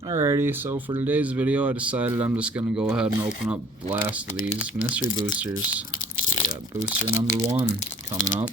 Alrighty, so for today's video, I decided I'm just gonna go ahead and open up the last of these mystery boosters. So we got booster number 1 coming up.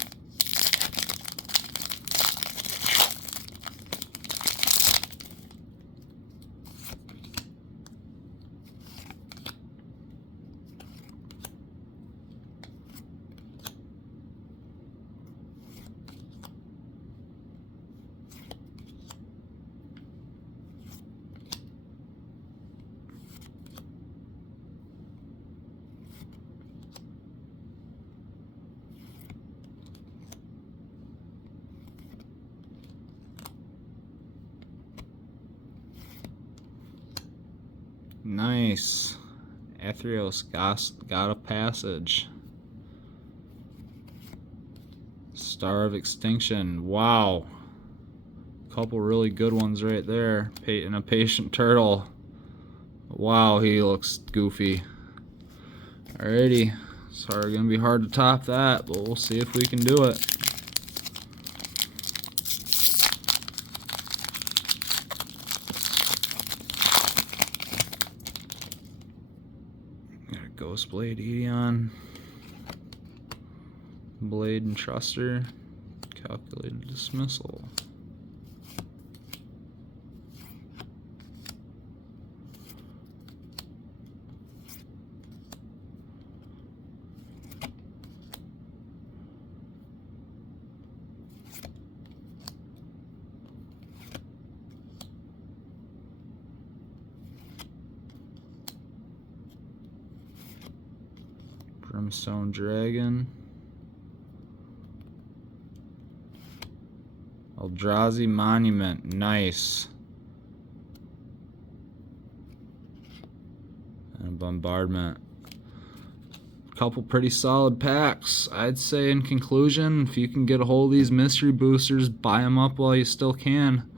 Nice. Athreos, God of Passage. Star of Extinction. Wow. Couple really good ones right there. And a Patient Turtle. Wow, he looks goofy. Alrighty. Sorry, gonna be hard to top that, but we'll see if we can do it. Ghostblade Edeon, Blade and Truster, Calculated Dismissal. Brimstone Dragon, Eldrazi Monument, nice, and a Bombardment. Couple pretty solid packs. I'd say in conclusion, if you can get a hold of these mystery boosters, buy them up while you still can.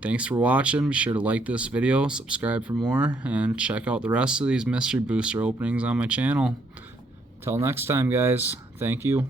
Thanks for watching. Be sure to like this video, subscribe for more, and check out the rest of these mystery booster openings on my channel. Till next time, guys. Thank you.